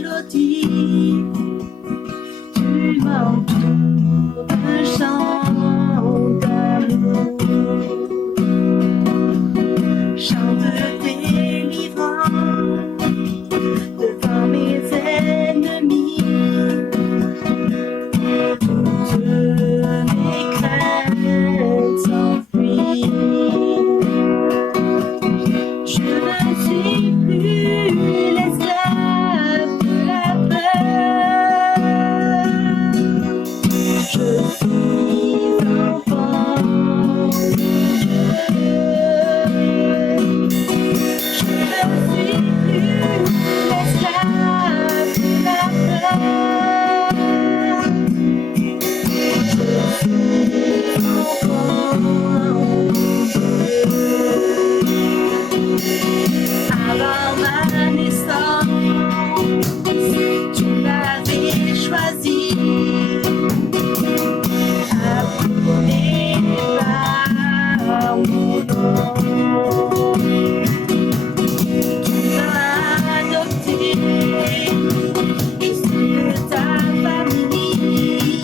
mélodie. Tu m'entoures d'un chant d'amour, chant de délivrance devant mes ennemis. Toutes mes craintes s'enfuient. Je ne suis plus l'esclave de la peur. Je suis enfant de Dieu. Je ne suis plus l'esclave de la peur. Je suis enfant de Dieu. Avant ma naissance, tu m'avais choisi, appelé par mon nom. Tu m'as adopté, je suis de ta famille.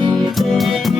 Dans tes veines.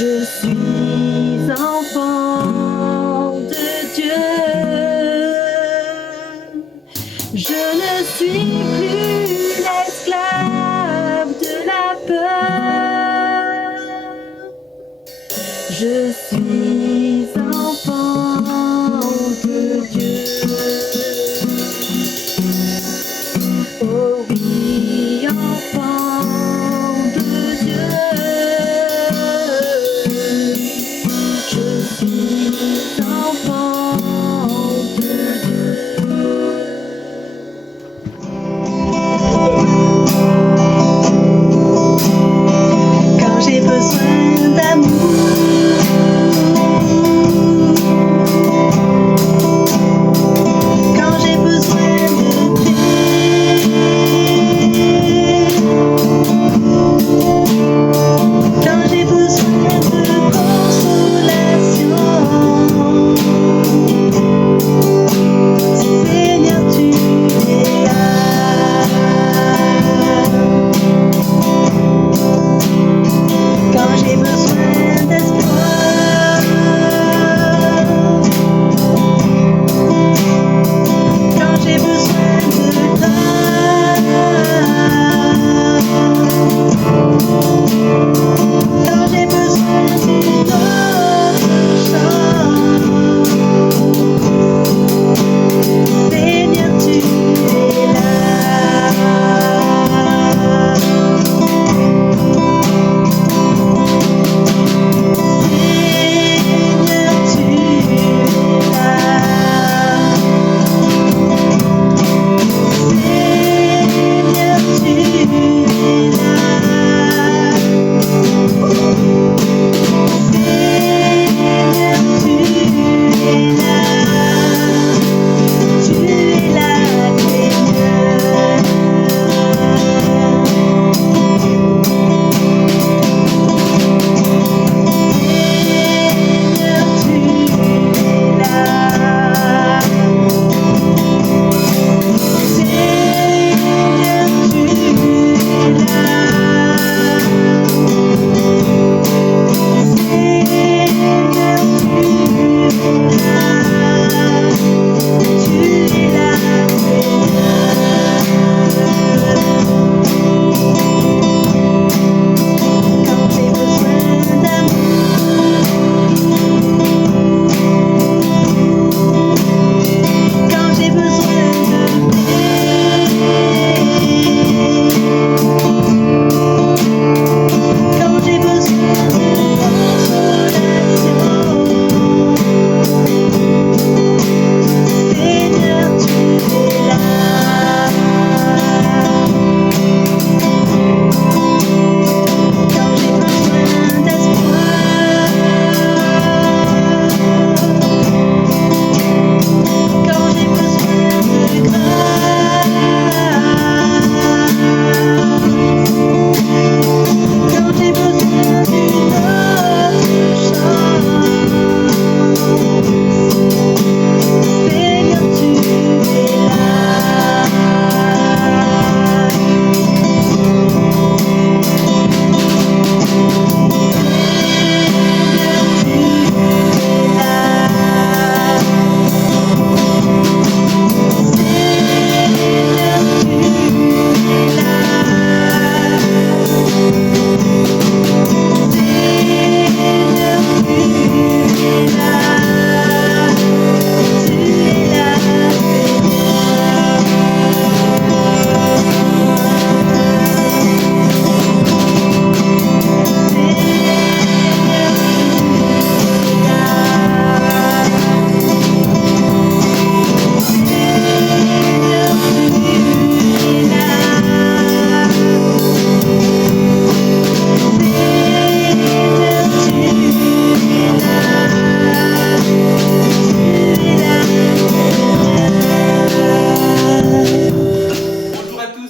Je suis enfant de Dieu. Je ne suis plus l'esclave de la peur. Je suis enfant de Dieu. Oh oui, enfant de Dieu. Je suis enfant de Dieu. Quand j'ai besoin d'amour, quand j'ai besoin de paix,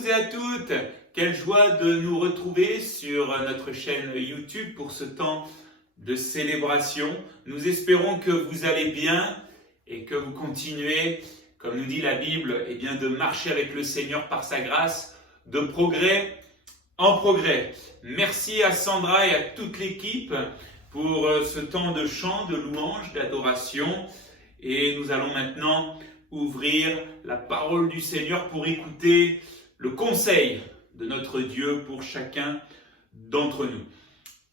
et à toutes, quelle joie de nous retrouver sur notre chaîne YouTube pour ce temps de célébration. Nous espérons que vous allez bien et que vous continuez, comme nous dit la Bible, eh bien, de marcher avec le Seigneur par sa grâce, de progrès en progrès. Merci à Sandra et à toute l'équipe pour ce temps de chant, de louange, d'adoration. Et nous allons maintenant ouvrir la parole du Seigneur pour écouter le conseil de notre Dieu pour chacun d'entre nous.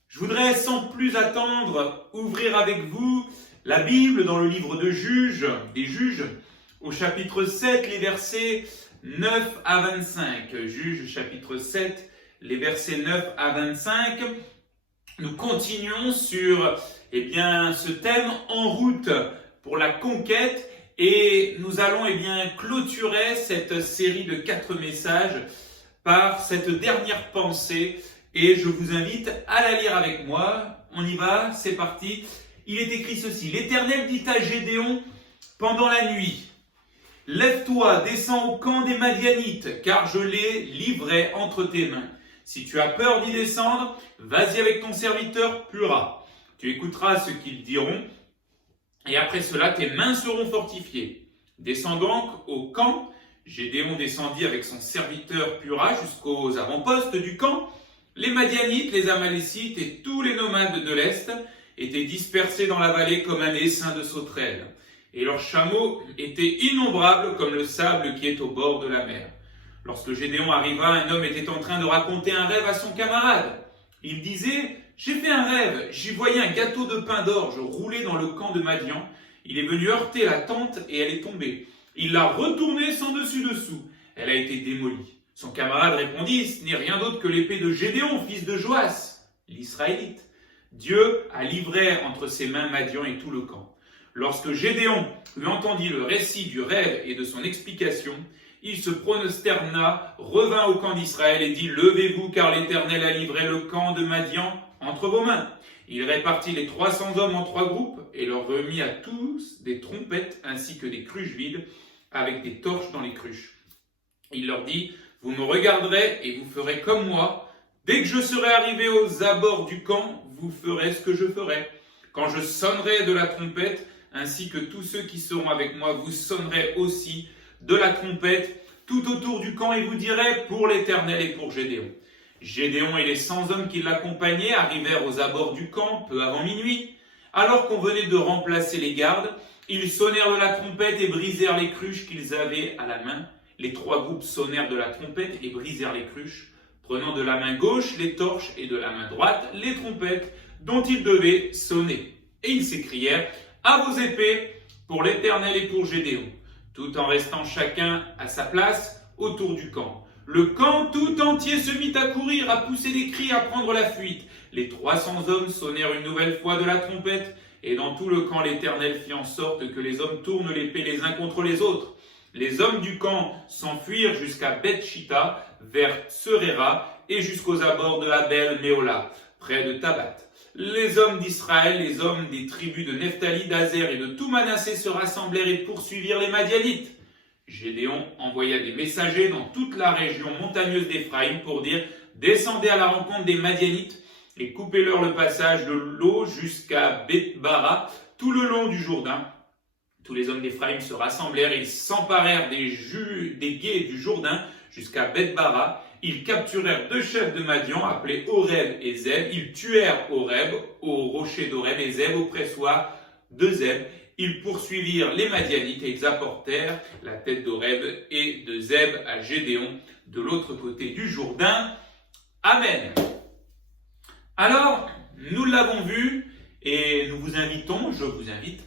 Je voudrais sans plus attendre ouvrir avec vous la Bible dans le livre de Juges, des Juges, au chapitre 7, les versets 9 à 25. Juges chapitre 7, les versets 9 à 25. Nous continuons sur ce thème en route pour la conquête et nous allons clôturer cette série de 4 messages par cette dernière pensée et je vous invite à la lire avec moi. On y va, c'est parti. Il est écrit ceci: L'Éternel dit à Gédéon pendant la nuit: Lève-toi, descends au camp des Madianites, car je les livrerai entre tes mains. Si tu as peur d'y descendre, vas-y avec ton serviteur Pura. Tu écouteras ce qu'ils diront, et après cela, tes mains seront fortifiées. Descends donc au camp. Gédéon descendit avec son serviteur Pura jusqu'aux avant-postes du camp. Les Madianites, les Amalécites et tous les nomades de l'Est étaient dispersés dans la vallée comme un essaim de sauterelles. Et leurs chameaux étaient innombrables comme le sable qui est au bord de la mer. Lorsque Gédéon arriva, un homme était en train de raconter un rêve à son camarade. Il disait: J'ai fait un rêve, j'y voyais un gâteau de pain d'orge roulé dans le camp de Madian. Il est venu heurter la tente et elle est tombée. Il l'a retournée sans dessus-dessous. Elle a été démolie. Son camarade répondit: Ce n'est rien d'autre que l'épée de Gédéon, fils de Joas, l'Israélite. Dieu a livré entre ses mains Madian et tout le camp. Lorsque Gédéon lui entendit le récit du rêve et de son explication, il se prosterna, revint au camp d'Israël et dit: Levez-vous, car l'Éternel a livré le camp de Madian entre vos mains. Il répartit les 300 hommes en 3 groupes et leur remit à tous des trompettes ainsi que des cruches vides avec des torches dans les cruches. Il leur dit: Vous me regarderez et vous ferez comme moi. Dès que je serai arrivé aux abords du camp, vous ferez ce que je ferai. Quand je sonnerai de la trompette, ainsi que tous ceux qui seront avec moi, vous sonnerez aussi de la trompette tout autour du camp et vous direz: Pour l'Éternel et pour Gédéon. Gédéon et les 100 hommes qui l'accompagnaient arrivèrent aux abords du camp peu avant minuit. Alors qu'on venait de remplacer les gardes, ils sonnèrent de la trompette et brisèrent les cruches qu'ils avaient à la main. Les 3 groupes sonnèrent de la trompette et brisèrent les cruches, prenant de la main gauche les torches et de la main droite les trompettes dont ils devaient sonner. Et ils s'écrièrent: À vos épées pour l'Éternel et pour Gédéon, tout en restant chacun à sa place autour du camp. Le camp tout entier se mit à courir, à pousser des cris, à prendre la fuite. Les 300 hommes sonnèrent une nouvelle fois de la trompette, et dans tout le camp l'Éternel fit en sorte que les hommes tournent l'épée les uns contre les autres. Les hommes du camp s'enfuirent jusqu'à Beth-Shitta, vers Serera, et jusqu'aux abords de Abel Méola, près de Tabat. Les hommes d'Israël, les hommes des tribus de Nephtali, d'Azer et de tout Manassé se rassemblèrent et poursuivirent les Madianites. Gédéon envoya des messagers dans toute la région montagneuse d'Éphraïm pour dire: Descendez à la rencontre des Madianites et coupez-leur le passage de l'eau jusqu'à Beth-Bara, tout le long du Jourdain. Tous les hommes d'Éphraïm se rassemblèrent et ils s'emparèrent des gués du Jourdain jusqu'à Beth-Bara. Ils capturèrent 2 chefs de Madian appelés Oreb et Zeb. Ils tuèrent Oreb au rocher d'Oreb et Zeb au pressoir de Zeb. Ils poursuivirent les Madianites et ils apportèrent la tête d'Oreb et de Zeb à Gédéon de l'autre côté du Jourdain. Amen. Alors, nous l'avons vu et nous vous invitons, je vous invite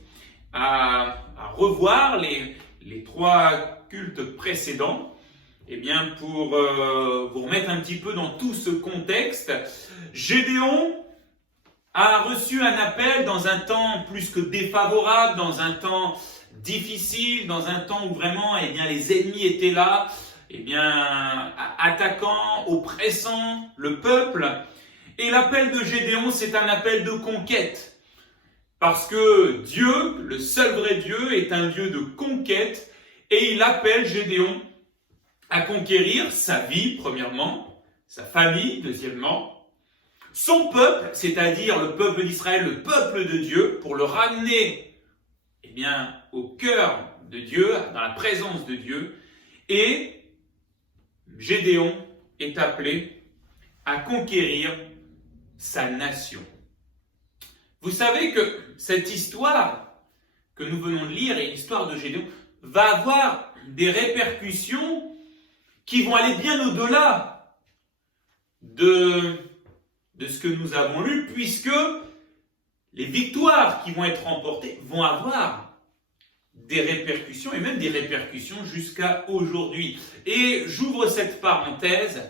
à revoir les 3 cultes précédents. Pour vous remettre un petit peu dans tout ce contexte, Gédéon a reçu un appel dans un temps plus que défavorable, dans un temps difficile, dans un temps où vraiment les ennemis étaient là, attaquant, oppressant le peuple. Et l'appel de Gédéon, c'est un appel de conquête. Parce que Dieu, le seul vrai Dieu, est un Dieu de conquête et il appelle Gédéon à conquérir sa vie, premièrement, sa famille, deuxièmement, son peuple, c'est-à-dire le peuple d'Israël, le peuple de Dieu, pour le ramener au cœur de Dieu, dans la présence de Dieu, et Gédéon est appelé à conquérir sa nation. Vous savez que cette histoire que nous venons de lire, et l'histoire de Gédéon, va avoir des répercussions qui vont aller bien au-delà de ce que nous avons lu, puisque les victoires qui vont être remportées vont avoir des répercussions, et même des répercussions jusqu'à aujourd'hui. Et j'ouvre cette parenthèse.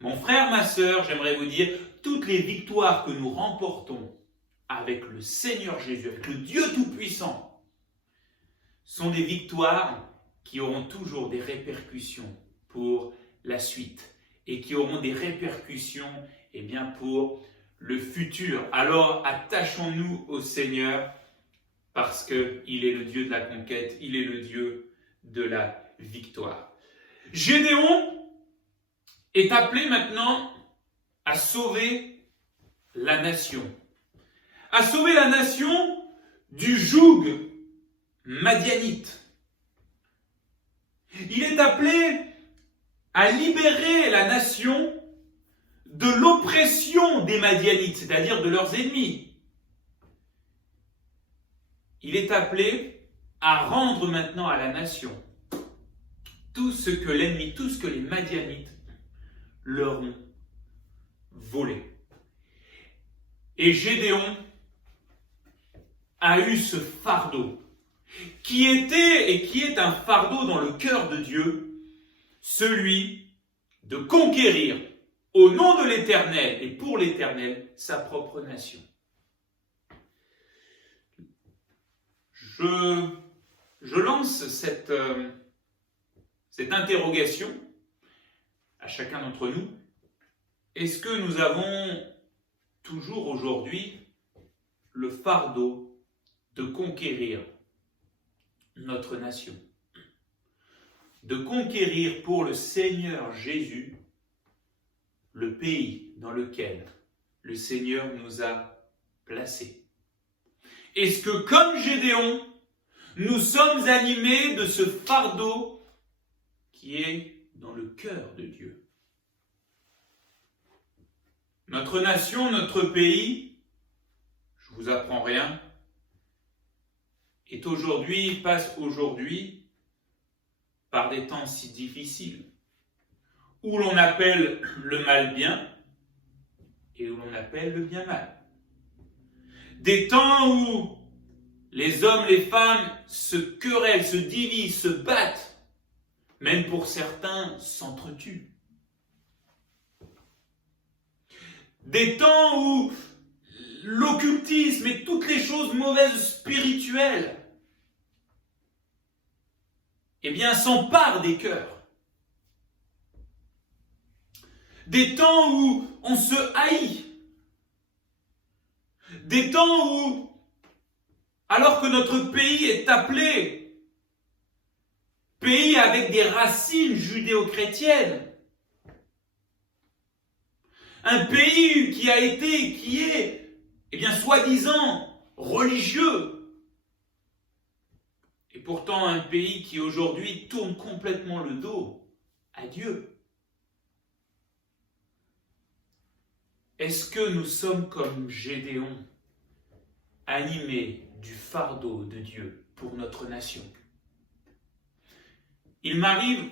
Mon frère, ma sœur, j'aimerais vous dire, toutes les victoires que nous remportons avec le Seigneur Jésus, avec le Dieu Tout-Puissant, sont des victoires qui auront toujours des répercussions pour la suite et qui auront des répercussions pour le futur. Alors attachons-nous au Seigneur parce qu'il est le Dieu de la conquête, il est le Dieu de la victoire. Gédéon est appelé maintenant à sauver la nation. À sauver la nation du joug madianite. Il est appelé à libérer la nation de l'oppression des Madianites, c'est-à-dire de leurs ennemis. Il est appelé à rendre maintenant à la nation tout ce que l'ennemi, tout ce que les Madianites leur ont volé. Et Gédéon a eu ce fardeau, qui était et qui est un fardeau dans le cœur de Dieu, celui de conquérir au nom de l'Éternel et pour l'Éternel sa propre nation. Je lance cette interrogation à chacun d'entre nous. Est-ce que nous avons toujours aujourd'hui le fardeau de conquérir notre nation, de conquérir pour le Seigneur Jésus le pays dans lequel le Seigneur nous a placés? Est-ce que, comme Gédéon, nous sommes animés de ce fardeau qui est dans le cœur de Dieu? Notre nation, notre pays, je ne vous apprends rien, passe aujourd'hui par des temps si difficiles, où l'on appelle le mal bien et où l'on appelle le bien mal. Des temps où les hommes, les femmes se querellent, se divisent, se battent, même pour certains s'entretuent. Des temps où l'occultisme et toutes les choses mauvaises spirituelles s'emparent des cœurs. Des temps où on se haït. Des temps où, alors que notre pays est appelé pays avec des racines judéo-chrétiennes, un pays qui est, soi-disant religieux, et pourtant un pays qui aujourd'hui tourne complètement le dos à Dieu. Est-ce que nous sommes comme Gédéon, animés du fardeau de Dieu pour notre nation? Il m'arrive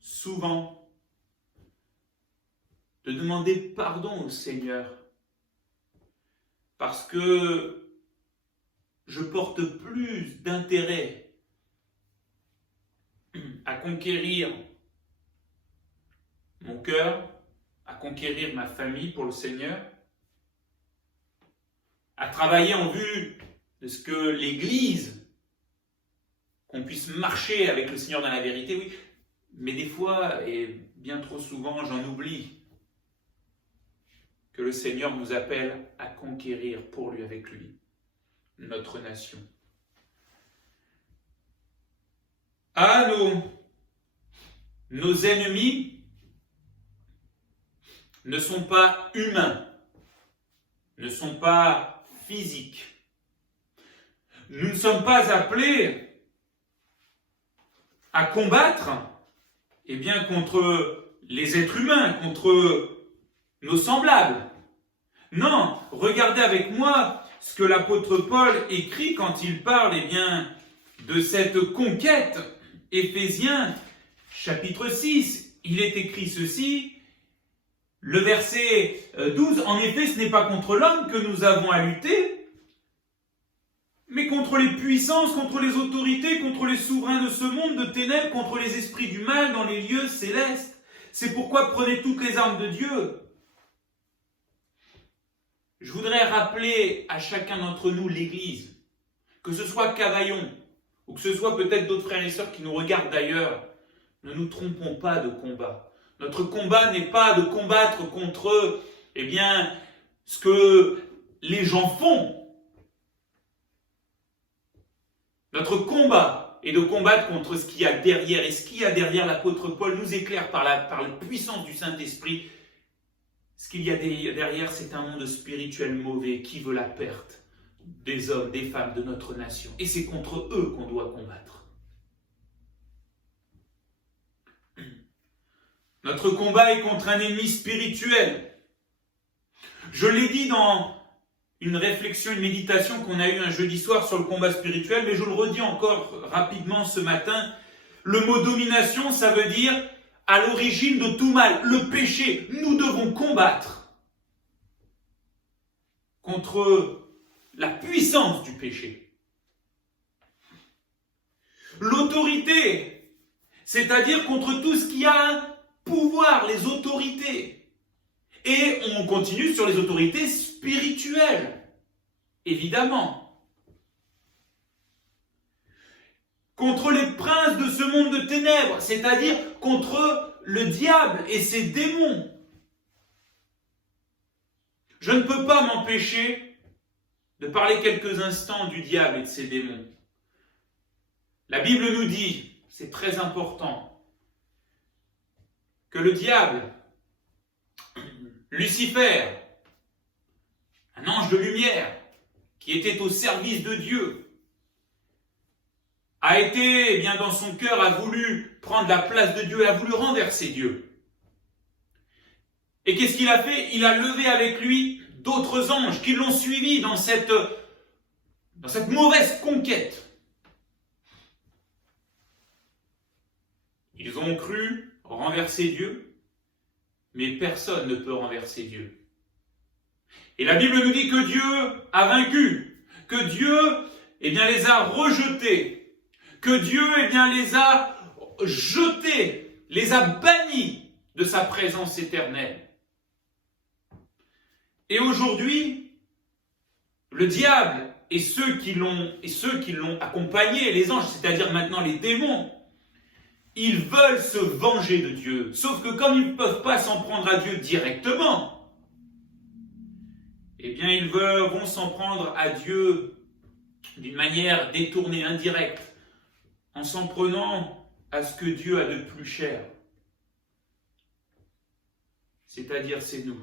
souvent de demander pardon au Seigneur parce que je porte plus d'intérêt à conquérir mon cœur, à conquérir ma famille pour le Seigneur, à travailler en vue de ce que l'Église, qu'on puisse marcher avec le Seigneur dans la vérité, oui, mais des fois, et bien trop souvent, j'en oublie que le Seigneur nous appelle à conquérir pour lui, avec lui, notre nation. À nos ennemis ne sont pas humains, ne sont pas physiques. Nous ne sommes pas appelés à combattre contre les êtres humains, contre nos semblables. Non, regardez avec moi ce que l'apôtre Paul écrit quand il parle de cette conquête. Éphésiens chapitre 6, il est écrit ceci, le verset 12, « En effet, ce n'est pas contre l'homme que nous avons à lutter, mais contre les puissances, contre les autorités, contre les souverains de ce monde de ténèbres, contre les esprits du mal dans les lieux célestes. C'est pourquoi prenez toutes les armes de Dieu. » Je voudrais rappeler à chacun d'entre nous l'Église, que ce soit Cavaillon, ou que ce soit peut-être d'autres frères et sœurs qui nous regardent d'ailleurs, ne nous trompons pas de combat. Notre combat n'est pas de combattre contre ce que les gens font. Notre combat est de combattre contre ce qu'il y a derrière. Et ce qu'il y a derrière, l'apôtre Paul nous éclaire par la puissance du Saint-Esprit. Ce qu'il y a derrière, c'est un monde spirituel mauvais qui veut la perte des hommes, des femmes de notre nation. Et c'est contre eux qu'on doit combattre. Notre combat est contre un ennemi spirituel. Je l'ai dit dans une réflexion, une méditation qu'on a eue un jeudi soir sur le combat spirituel, mais je le redis encore rapidement ce matin. Le mot domination, ça veut dire à l'origine de tout mal, le péché. Nous devons combattre contre la puissance du péché. L'autorité, c'est-à-dire contre tout ce qui a un pouvoir, les autorités. Et on continue sur les autorités spirituelles, évidemment. Contre les princes de ce monde de ténèbres, c'est-à-dire contre le diable et ses démons. Je ne peux pas m'empêcher de parler quelques instants du diable et de ses démons. La Bible nous dit, c'est très important, que le diable, Lucifer, un ange de lumière qui était au service de Dieu, a été, dans son cœur, a voulu prendre la place de Dieu, a voulu renverser Dieu. Et qu'est-ce qu'il a fait? Il a levé avec lui d'autres anges qui l'ont suivi dans cette mauvaise conquête. Ils ont cru renverser Dieu, mais personne ne peut renverser Dieu. Et la Bible nous dit que Dieu a vaincu, que Dieu les a rejetés, que Dieu les a jetés, les a bannis de sa présence éternelle. Et aujourd'hui, le diable et ceux qui l'ont accompagné, les anges, c'est-à-dire maintenant les démons, ils veulent se venger de Dieu. Sauf que comme ils ne peuvent pas s'en prendre à Dieu directement, ils vont s'en prendre à Dieu d'une manière détournée, indirecte, en s'en prenant à ce que Dieu a de plus cher. C'est-à-dire c'est nous,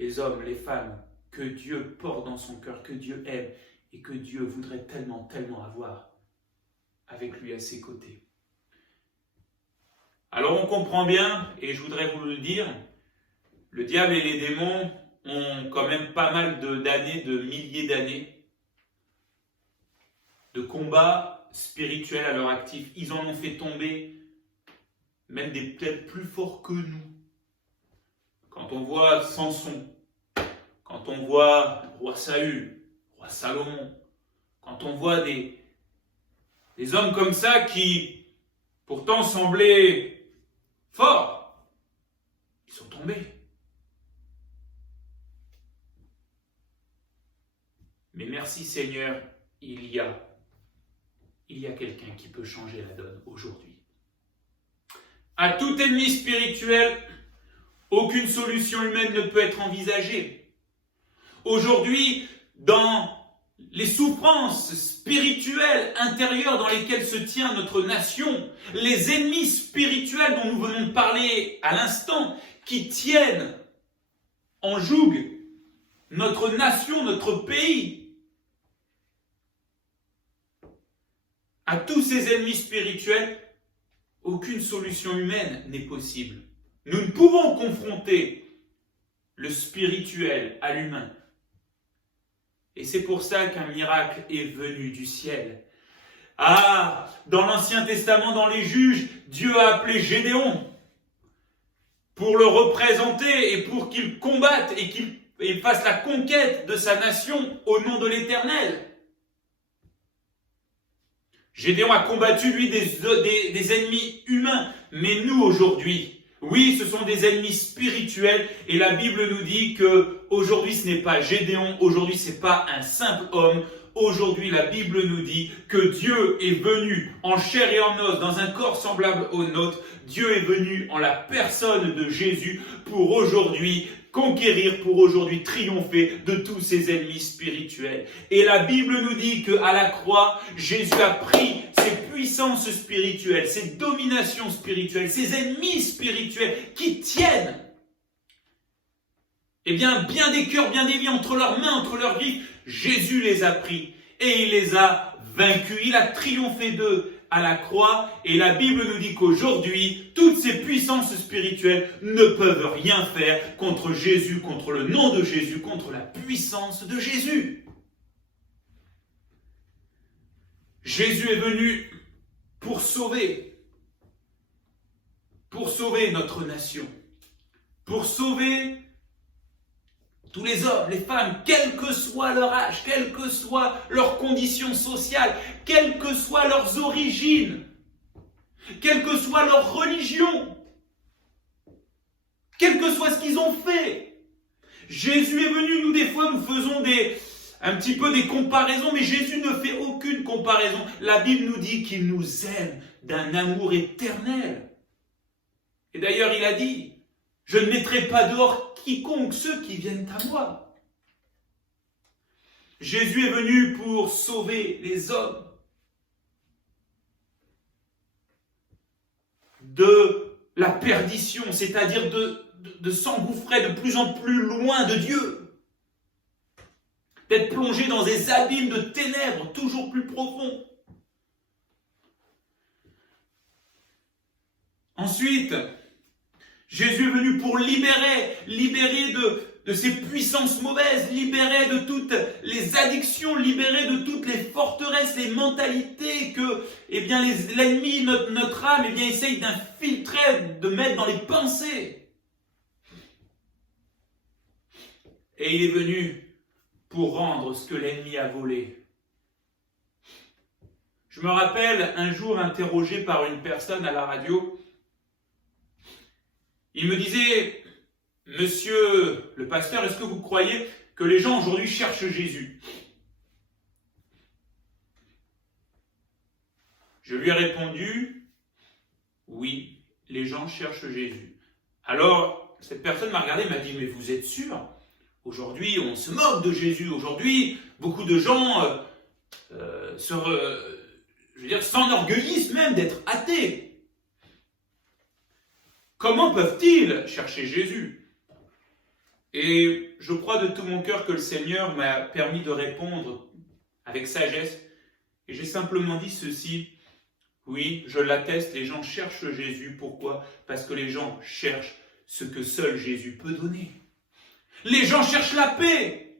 les hommes, les femmes, que Dieu porte dans son cœur, que Dieu aime et que Dieu voudrait tellement, tellement avoir avec lui à ses côtés. Alors on comprend bien, et je voudrais vous le dire, le diable et les démons ont quand même pas mal d'années, de milliers d'années de combats spirituels à leur actif. Ils en ont fait tomber même des peut-être plus forts que nous. Quand on voit Samson, quand on voit le roi Saül, le roi Salomon, quand on voit des hommes comme ça qui pourtant semblaient forts, ils sont tombés. Mais merci Seigneur, il y a quelqu'un qui peut changer la donne aujourd'hui. À tout ennemi spirituel, aucune solution humaine ne peut être envisagée. Aujourd'hui, dans les souffrances spirituelles intérieures dans lesquelles se tient notre nation, les ennemis spirituels dont nous venons de parler à l'instant, qui tiennent en joug notre nation, notre pays. À tous ces ennemis spirituels, aucune solution humaine n'est possible. Nous ne pouvons confronter le spirituel à l'humain. Et c'est pour ça qu'un miracle est venu du ciel. Ah, dans l'Ancien Testament, dans les Juges, Dieu a appelé Gédéon pour le représenter et pour qu'il combatte et qu'il fasse la conquête de sa nation au nom de l'Éternel. Gédéon a combattu, lui, des ennemis humains. Mais nous, aujourd'hui, oui, ce sont des ennemis spirituels. Et la Bible nous dit que aujourd'hui, ce n'est pas Gédéon. Aujourd'hui, ce n'est pas un simple homme. Aujourd'hui, la Bible nous dit que Dieu est venu en chair et en os, dans un corps semblable au nôtre. Dieu est venu en la personne de Jésus pour aujourd'hui conquérir, pour aujourd'hui triompher de tous ses ennemis spirituels. Et la Bible nous dit qu'à la croix, Jésus a pris ses puissances spirituelles, ses dominations spirituelles, ses ennemis spirituels qui tiennent bien des cœurs, bien des vies entre leurs mains, entre leurs griffes. Jésus les a pris et il les a vaincus. Il a triomphé d'eux à la croix et la Bible nous dit qu'aujourd'hui, toutes ces puissances spirituelles ne peuvent rien faire contre Jésus, contre le nom de Jésus, contre la puissance de Jésus. Jésus est venu pour sauver notre nation, pour sauver tous les hommes, les femmes, quel que soit leur âge, quelle que soit leur condition sociale, quelles que soient leurs origines, quelle que soit leur religion, quel que soit ce qu'ils ont fait. Jésus est venu, nous des fois nous faisons un petit peu des comparaisons, mais Jésus ne fait aucune comparaison. La Bible nous dit qu'il nous aime d'un amour éternel. Et d'ailleurs il a dit, je ne mettrai pas dehors quiconque ceux qui viennent à moi. Jésus est venu pour sauver les hommes de la perdition, c'est-à-dire de s'engouffrer de plus en plus loin de Dieu, d'être plongé dans des abîmes de ténèbres toujours plus profonds. Ensuite, Jésus est venu pour libérer de ces puissances mauvaises, libérer de toutes les addictions, libérer de toutes les forteresses, les mentalités que l'ennemi, notre âme, essaye d'infiltrer, de mettre dans les pensées. Et il est venu pour rendre ce que l'ennemi a volé. Je me rappelle un jour interrogé par une personne à la radio. Il me disait, monsieur le pasteur, est-ce que vous croyez que les gens aujourd'hui cherchent Jésus? Je lui ai répondu, oui, les gens cherchent Jésus. Alors, cette personne m'a regardé et m'a dit, mais vous êtes sûr? Aujourd'hui, on se moque de Jésus. Aujourd'hui, beaucoup de gens s'enorgueillissent même d'être athées. Comment peuvent-ils chercher Jésus? Et je crois de tout mon cœur que le Seigneur m'a permis de répondre avec sagesse. Et j'ai simplement dit ceci. Oui, je l'atteste, les gens cherchent Jésus. Pourquoi? Parce que les gens cherchent ce que seul Jésus peut donner. Les gens cherchent la paix.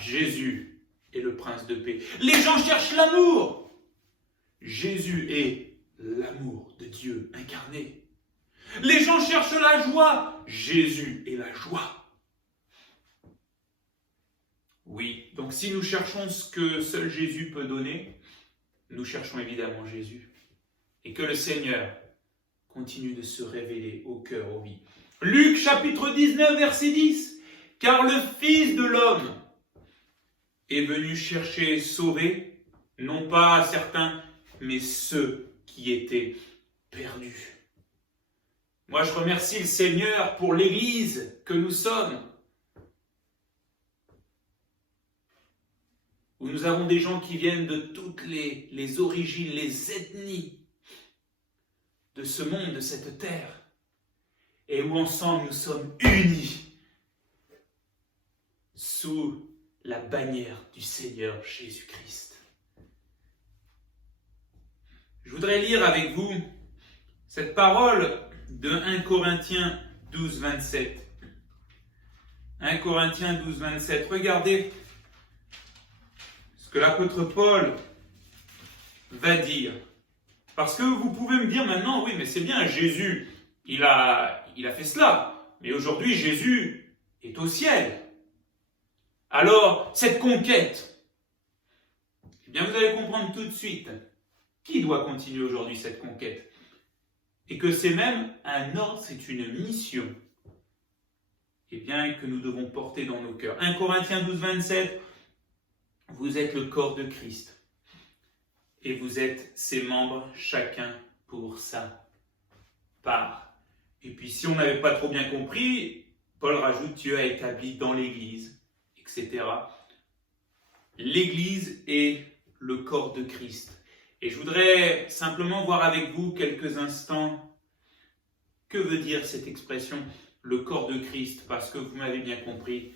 Jésus est le prince de paix. Les gens cherchent l'amour. Jésus est l'amour de Dieu incarné. Les gens cherchent la joie. Jésus est la joie. Oui, donc si nous cherchons ce que seul Jésus peut donner, nous cherchons évidemment Jésus. Et que le Seigneur continue de se révéler au cœur, aux vies. Luc chapitre 19, verset 10. Car le Fils de l'homme est venu chercher et sauver, non pas certains, mais ceux qui étaient perdus. Moi, je remercie le Seigneur pour l'Église que nous sommes. où nous avons des gens qui viennent de toutes les origines, les ethnies de ce monde, de cette terre, et où ensemble nous sommes unis sous la bannière du Seigneur Jésus-Christ. Je voudrais lire avec vous cette parole de 1 Corinthiens 12, 27. 1 Corinthiens 12, 27. Regardez ce que l'apôtre Paul va dire. Parce que vous pouvez me dire maintenant, oui, mais c'est bien, Jésus, il a fait cela. Mais aujourd'hui, Jésus est au ciel. Alors, cette conquête, eh bien, vous allez comprendre tout de suite qui doit continuer aujourd'hui cette conquête. Et que c'est même un ordre, c'est une mission, eh bien, que nous devons porter dans nos cœurs. 1 Corinthiens 12, 27, vous êtes le corps de Christ. Et vous êtes ses membres, chacun pour sa part. Et puis, si on n'avait pas trop bien compris, Paul rajoute, Dieu a établi dans l'Église, etc. L'Église est le corps de Christ. Et je voudrais simplement voir avec vous quelques instants que veut dire cette expression, le corps de Christ, parce que vous m'avez bien compris,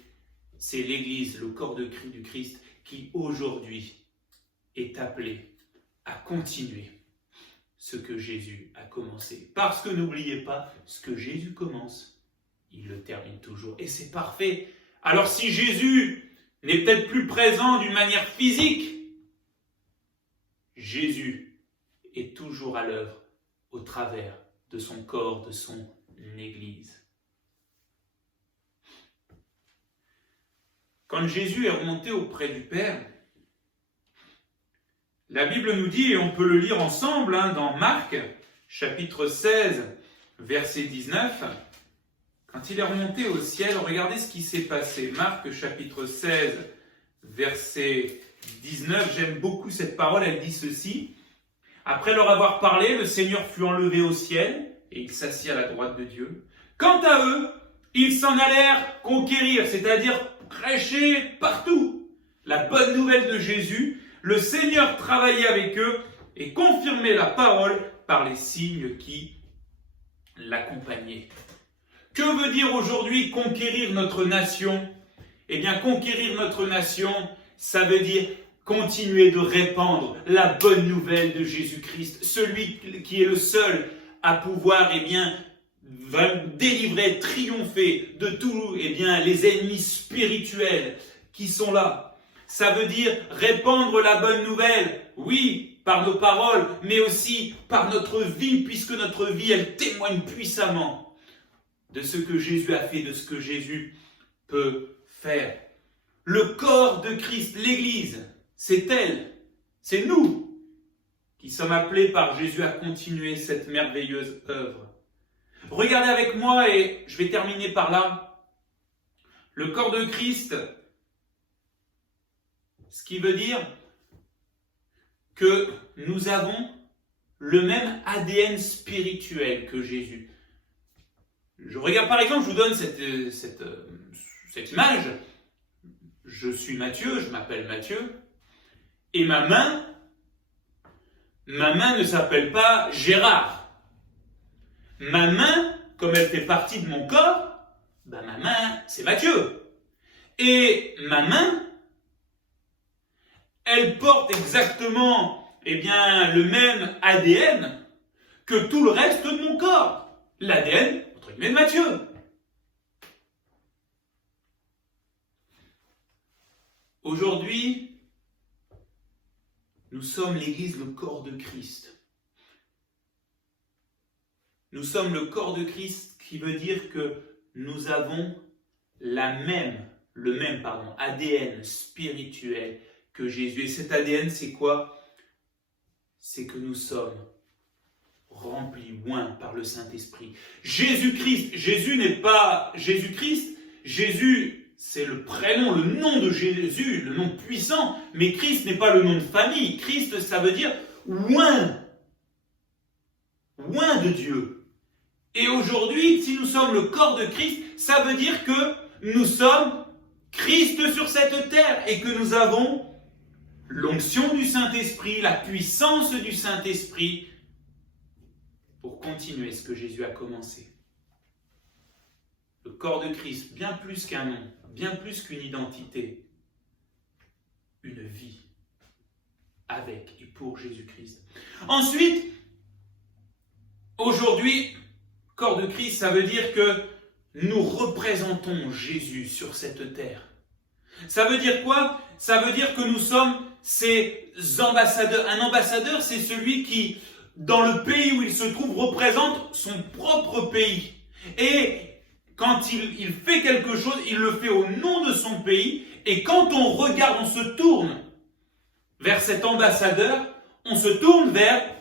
c'est l'Église, le corps du Christ, qui aujourd'hui est appelé à continuer ce que Jésus a commencé. Parce que n'oubliez pas, ce que Jésus commence, il le termine toujours. Et c'est parfait. Alors si Jésus n'est peut-être plus présent d'une manière physique, Jésus est toujours à l'œuvre au travers de son corps, de son Église. Quand Jésus est remonté auprès du Père, la Bible nous dit, et on peut le lire ensemble dans Marc, chapitre 16, verset 19, quand il est remonté au ciel, regardez ce qui s'est passé. Marc, chapitre 16, verset 19, j'aime beaucoup cette parole, elle dit ceci. Après leur avoir parlé, le Seigneur fut enlevé au ciel, et il s'assit à la droite de Dieu. Quant à eux, ils s'en allèrent conquérir, c'est-à-dire prêcher partout la bonne nouvelle de Jésus. Le Seigneur travaillait avec eux et confirmait la parole par les signes qui l'accompagnaient. Que veut dire aujourd'hui conquérir notre nation? Eh bien, conquérir notre nation, ça veut dire continuer de répandre la bonne nouvelle de Jésus-Christ, celui qui est le seul à pouvoir, eh bien, délivrer, triompher de tous, eh bien, les ennemis spirituels qui sont là. Ça veut dire répandre la bonne nouvelle, oui, par nos paroles, mais aussi par notre vie, puisque notre vie, elle témoigne puissamment de ce que Jésus a fait, de ce que Jésus peut faire. Le corps de Christ, l'Église, c'est elle, c'est nous qui sommes appelés par Jésus à continuer cette merveilleuse œuvre. Regardez avec moi, et je vais terminer par là, le corps de Christ, ce qui veut dire que nous avons le même ADN spirituel que Jésus. Je regarde par exemple, je vous donne cette image. Je suis Matthieu, je m'appelle Matthieu, et ma main ne s'appelle pas Gérard. Ma main, comme elle fait partie de mon corps, ma main, c'est Matthieu. Et ma main, elle porte exactement, eh bien, le même ADN que tout le reste de mon corps. L'ADN, entre guillemets, de Matthieu. Aujourd'hui, nous sommes l'Église, le corps de Christ. Nous sommes le corps de Christ, qui veut dire que nous avons le même ADN spirituel que Jésus. Et cet ADN, c'est quoi? C'est que nous sommes remplis, oints par le Saint-Esprit. Jésus-Christ, Jésus n'est pas Jésus-Christ. Jésus, c'est le prénom, le nom de Jésus, le nom puissant. Mais Christ n'est pas le nom de famille. Christ, ça veut dire oint de Dieu. Et aujourd'hui, si nous sommes le corps de Christ, ça veut dire que nous sommes Christ sur cette terre et que nous avons l'onction du Saint-Esprit, la puissance du Saint-Esprit pour continuer ce que Jésus a commencé. Le corps de Christ, bien plus qu'un nom, bien plus qu'une identité, une vie avec et pour Jésus-Christ. Ensuite, aujourd'hui, corps de Christ, ça veut dire que nous représentons Jésus sur cette terre. Ça veut dire quoi? Ça veut dire que nous sommes ces ambassadeurs. Un ambassadeur, c'est celui qui, dans le pays où il se trouve, représente son propre pays. Et quand il fait quelque chose, il le fait au nom de son pays. Et quand on regarde, on se tourne vers cet ambassadeur, on se tourne vers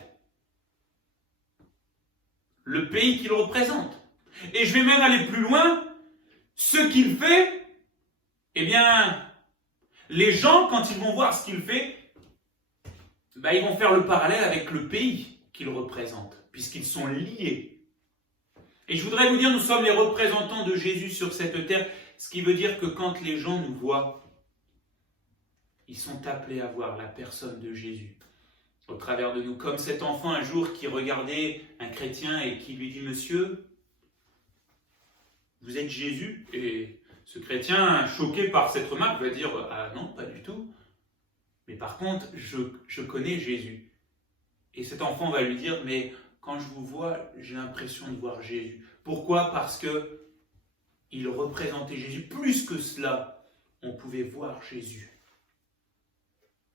le pays qu'il représente. Et je vais même aller plus loin. Ce qu'il fait, eh bien, les gens, quand ils vont voir ce qu'il fait, ils vont faire le parallèle avec le pays qu'il représente, puisqu'ils sont liés. Et je voudrais vous dire, nous sommes les représentants de Jésus sur cette terre, ce qui veut dire que quand les gens nous voient, ils sont appelés à voir la personne de Jésus au travers de nous. Comme cet enfant un jour qui regardait un chrétien et qui lui dit « Monsieur, vous êtes Jésus ?» Et ce chrétien, choqué par cette remarque, va dire « Ah non, pas du tout. Mais par contre, je connais Jésus. » Et cet enfant va lui dire « Mais quand je vous vois, j'ai l'impression de voir Jésus. » Pourquoi? Parce que il représentait Jésus. Plus que cela, on pouvait voir Jésus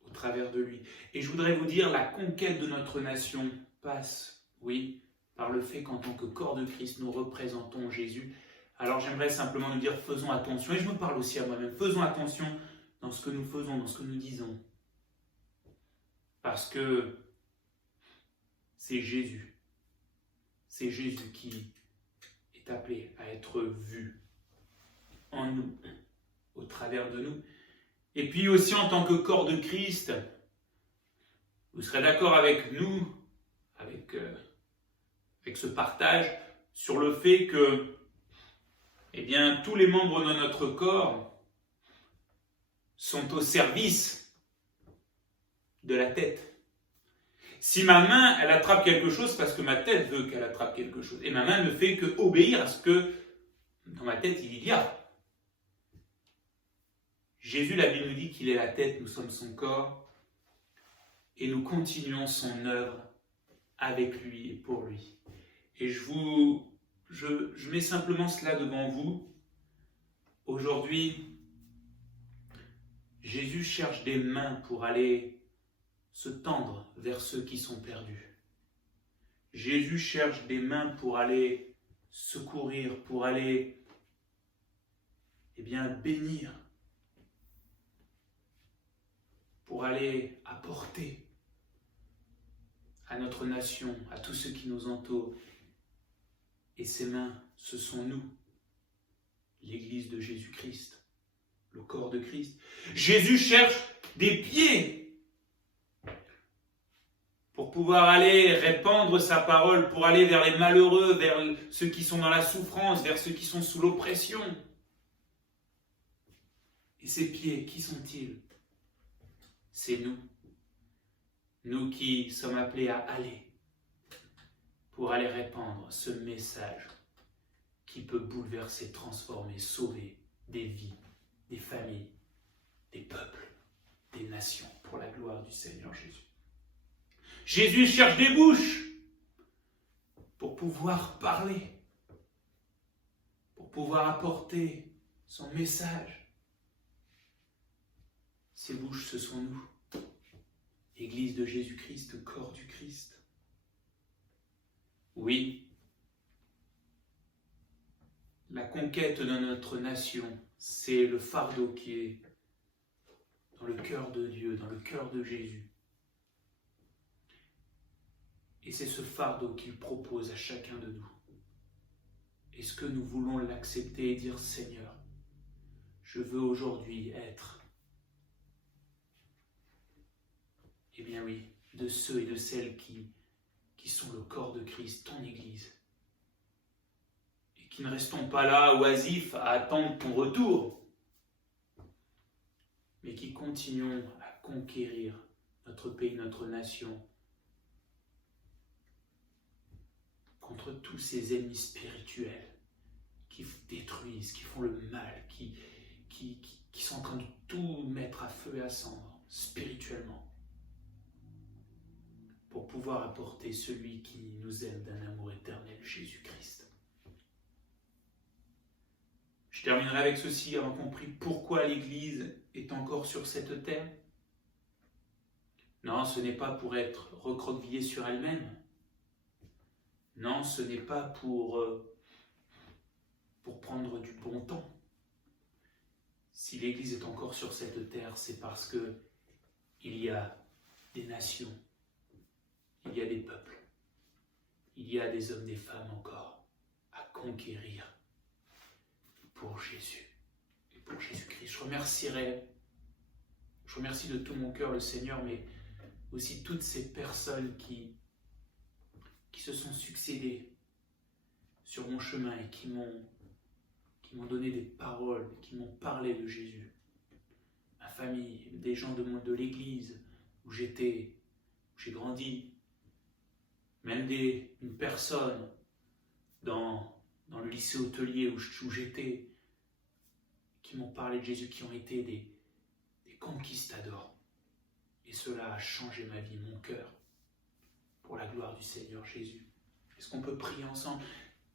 au travers de lui. Et je voudrais vous dire, la conquête de notre nation passe, oui, par le fait qu'en tant que corps de Christ, nous représentons Jésus. Alors j'aimerais simplement nous dire, faisons attention, et je me parle aussi à moi-même, faisons attention dans ce que nous faisons, dans ce que nous disons. Parce que c'est Jésus qui est appelé à être vu en nous, au travers de nous. Et puis aussi en tant que corps de Christ, vous serez d'accord avec nous, avec ce partage, sur le fait que tous les membres de notre corps sont au service de la tête. Si ma main, elle attrape quelque chose, c'est parce que ma tête veut qu'elle attrape quelque chose. Et ma main ne fait que obéir à ce que dans ma tête il y a. Jésus, la Bible nous dit qu'il est la tête, nous sommes son corps, et nous continuons son œuvre avec lui et pour lui. Et je mets simplement cela devant vous. Aujourd'hui, Jésus cherche des mains pour aller se tendre vers ceux qui sont perdus. Jésus cherche des mains pour aller secourir, pour aller bénir, pour aller apporter à notre nation, à tous ceux qui nous entourent. Et ces mains, ce sont nous, l'Église de Jésus-Christ, le corps de Christ. Jésus cherche des pieds pour pouvoir aller répandre sa parole, pour aller vers les malheureux, vers ceux qui sont dans la souffrance, vers ceux qui sont sous l'oppression. Et ces pieds, qui sont-ils? C'est nous. Nous qui sommes appelés à aller, pour aller répandre ce message qui peut bouleverser, transformer, sauver des vies, des familles, des peuples, des nations, pour la gloire du Seigneur Jésus. Jésus cherche des bouches pour pouvoir parler, pour pouvoir apporter son message. Ces bouches, ce sont nous, Église de Jésus-Christ, corps du Christ. Oui, la conquête de notre nation, c'est le fardeau qui est dans le cœur de Dieu, dans le cœur de Jésus. Et c'est ce fardeau qu'il propose à chacun de nous. Est-ce que nous voulons l'accepter et dire, Seigneur, je veux aujourd'hui être, oui, de ceux et de celles qui sont le corps de Christ, ton Église, et qui ne restons pas là, oisifs, à attendre ton retour, mais qui continuons à conquérir notre pays, notre nation, contre tous ces ennemis spirituels qui détruisent, qui font le mal, qui sont en train de tout mettre à feu et à cendre spirituellement, pour pouvoir apporter celui qui nous aime d'un amour éternel, Jésus-Christ. Je terminerai avec ceci, avoir compris pourquoi l'Église est encore sur cette terre. Non, ce n'est pas pour être recroquevillée sur elle-même. Non, ce n'est pas pour prendre du bon temps. Si l'Église est encore sur cette terre, c'est parce que il y a des nations, il y a des peuples, il y a des hommes, des femmes encore à conquérir pour Jésus et pour Jésus-Christ. Je remercie de tout mon cœur le Seigneur, mais aussi toutes ces personnes qui se sont succédées sur mon chemin et qui m'ont donné des paroles, qui m'ont parlé de Jésus. Ma famille, des gens de l'église où j'ai grandi, même une personne dans le lycée hôtelier où j'étais, qui m'ont parlé de Jésus, qui ont été des conquistadors. Et cela a changé ma vie, mon cœur, pour la gloire du Seigneur Jésus. Est-ce qu'on peut prier ensemble?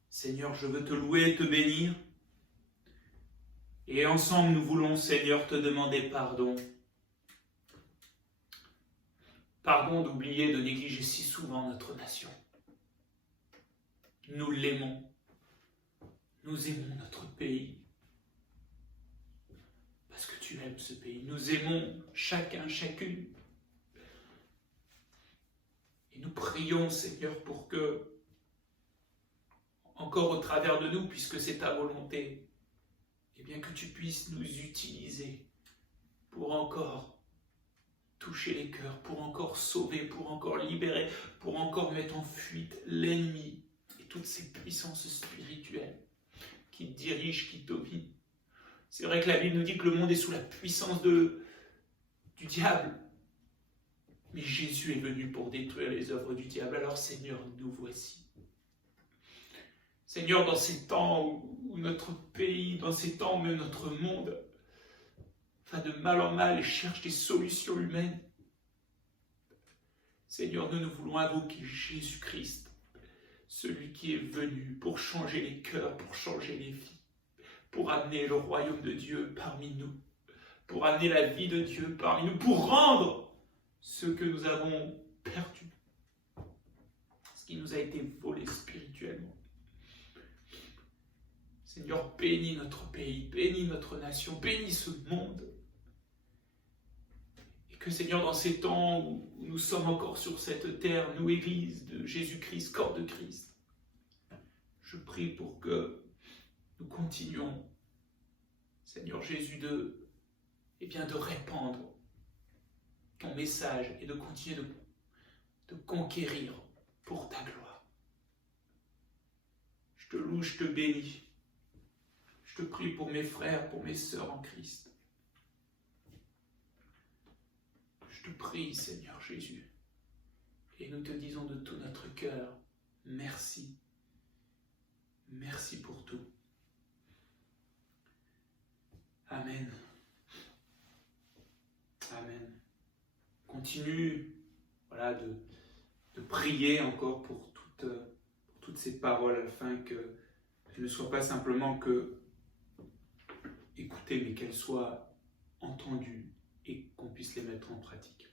Seigneur, je veux te louer, te bénir. Et ensemble, nous voulons, Seigneur, te demander pardon. Pardon d'oublier, de négliger si souvent notre nation. Nous l'aimons. Nous aimons notre pays. Parce que tu aimes ce pays. Nous aimons chacun, chacune. Et nous prions, Seigneur, pour que, encore au travers de nous, puisque c'est ta volonté, eh bien que tu puisses nous utiliser pour encore toucher les cœurs, pour encore sauver, pour encore libérer, pour encore mettre en fuite l'ennemi et toutes ces puissances spirituelles qui dirigent, qui dominent. C'est vrai que la Bible nous dit que le monde est sous la puissance du diable. Mais Jésus est venu pour détruire les œuvres du diable. Alors Seigneur, nous voici. Seigneur, dans ces temps où notre pays, dans ces temps où même notre monde va de mal en mal et cherche des solutions humaines, Seigneur, nous voulons invoquer Jésus-Christ, celui qui est venu pour changer les cœurs, pour changer les vies, pour amener le royaume de Dieu parmi nous, pour amener la vie de Dieu parmi nous, pour rendre ce que nous avons perdu, ce qui nous a été volé spirituellement. Seigneur, bénis notre pays, bénis notre nation, bénis ce monde. Et que Seigneur, dans ces temps où nous sommes encore sur cette terre, nous, Église de Jésus-Christ, corps de Christ, je prie pour que nous continuions, Seigneur Jésus, de répandre ton message et de continuer de conquérir pour ta gloire. Je te loue, je te bénis. Je te prie pour mes frères, pour mes sœurs en Christ. Je te prie, Seigneur Jésus. Et nous te disons de tout notre cœur, merci. Merci pour tout. Amen. Amen. Continue de prier encore pour toutes ces paroles afin qu'elles ne soient pas simplement que écoutées, mais qu'elles soient entendues et qu'on puisse les mettre en pratique.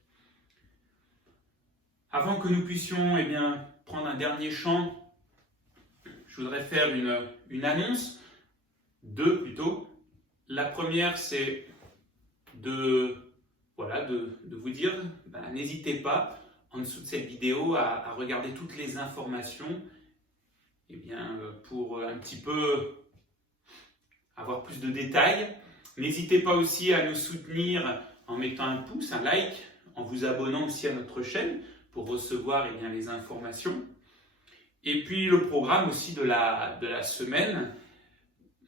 Avant que nous puissions prendre un dernier chant, je voudrais faire une annonce, deux plutôt. La première, c'est de vous dire, n'hésitez pas, en dessous de cette vidéo, à regarder toutes les informations, pour un petit peu avoir plus de détails. N'hésitez pas aussi à nous soutenir en mettant un pouce, un like, en vous abonnant aussi à notre chaîne pour recevoir les informations. Et puis le programme aussi de la semaine,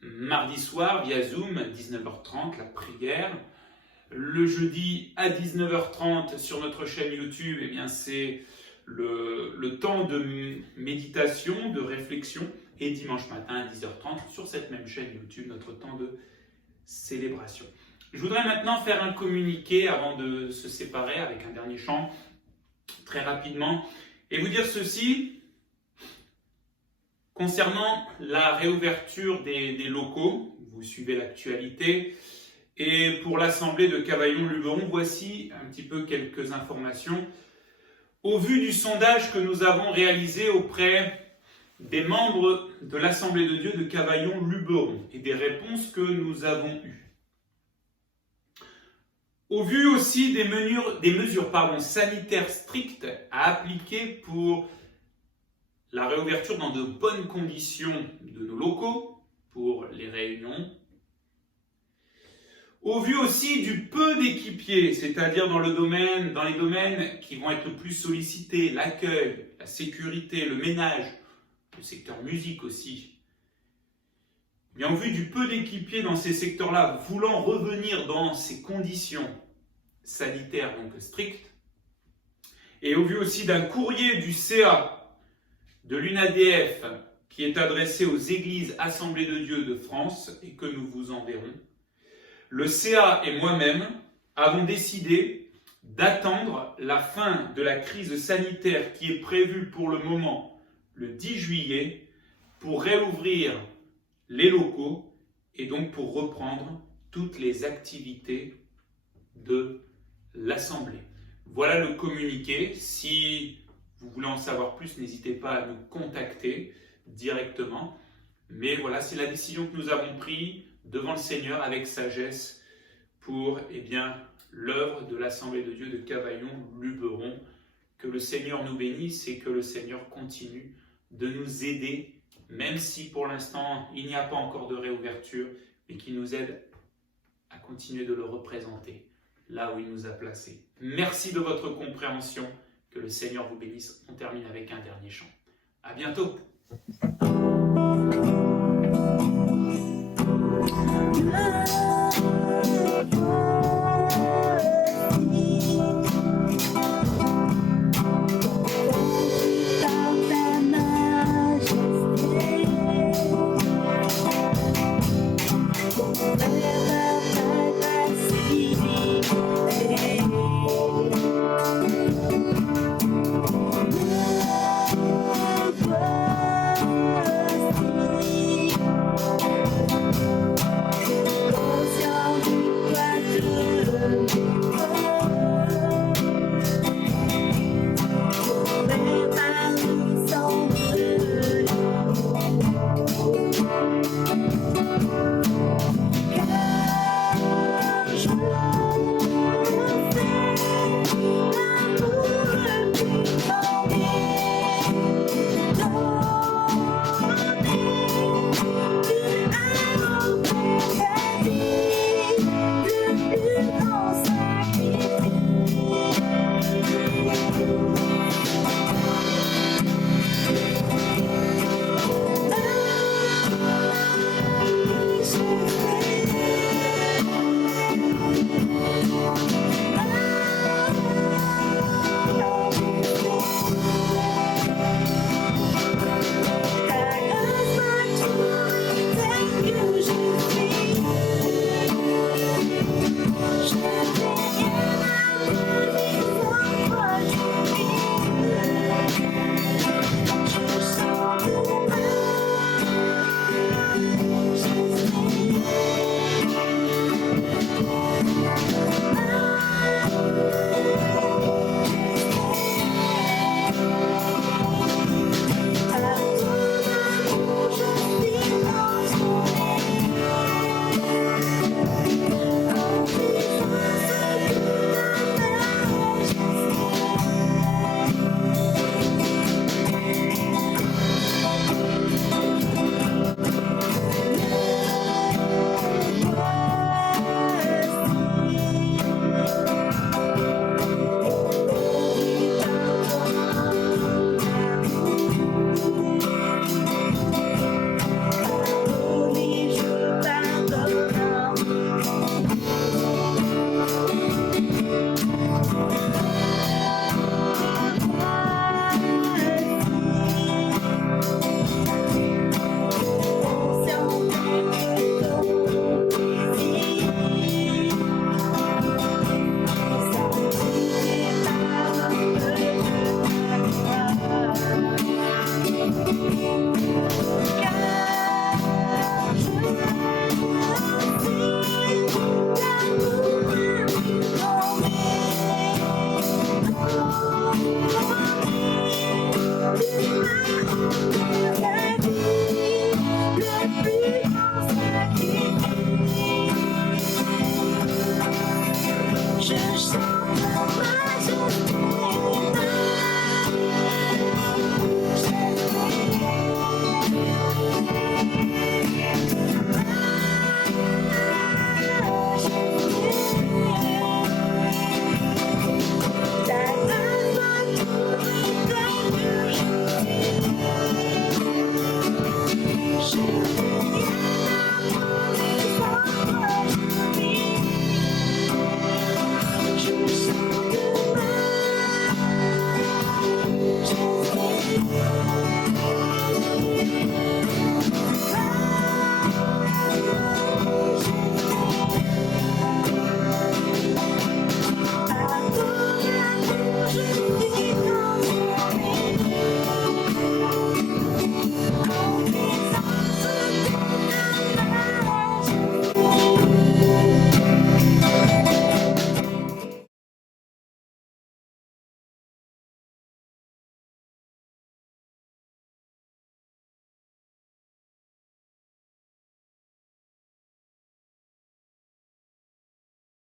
mardi soir via Zoom, 19h30, la prière. le jeudi à 19h30 sur notre chaîne YouTube, eh bien c'est le temps de méditation, de réflexion, et dimanche matin à 10h30 sur cette même chaîne YouTube, notre temps de célébration. Je voudrais maintenant faire un communiqué avant de se séparer avec un dernier chant, très rapidement, et vous dire ceci concernant la réouverture des locaux. Vous suivez l'actualité, et pour l'Assemblée de Cavaillon-Luberon, voici un petit peu quelques informations. Au vu du sondage que nous avons réalisé auprès des membres de l'Assemblée de Dieu de Cavaillon-Luberon et des réponses que nous avons eues, au vu aussi des mesures sanitaires strictes à appliquer pour la réouverture dans de bonnes conditions de nos locaux, pour les réunions, au vu aussi du peu d'équipiers, c'est-à-dire dans les domaines qui vont être le plus sollicités, l'accueil, la sécurité, le ménage, le secteur musique aussi. Bien, au vu du peu d'équipiers dans ces secteurs-là, voulant revenir dans ces conditions sanitaires donc strictes, et au vu aussi d'un courrier du CA, de l'UNADF, qui est adressé aux églises Assemblées de Dieu de France et que nous vous enverrons, le CA et moi-même avons décidé d'attendre la fin de la crise sanitaire qui est prévue pour le moment le 10 juillet pour réouvrir les locaux et donc pour reprendre toutes les activités de l'Assemblée. Voilà le communiqué. Si vous voulez en savoir plus, n'hésitez pas à nous contacter directement. Mais voilà, c'est la décision que nous avons prise devant le Seigneur avec sagesse pour l'œuvre de l'Assemblée de Dieu de Cavaillon-Luberon. Que le Seigneur nous bénisse et que le Seigneur continue de nous aider, même si pour l'instant il n'y a pas encore de réouverture, mais qui nous aide à continuer de le représenter là où il nous a placés. Merci de votre compréhension, que le Seigneur vous bénisse. On termine avec un dernier chant. À bientôt.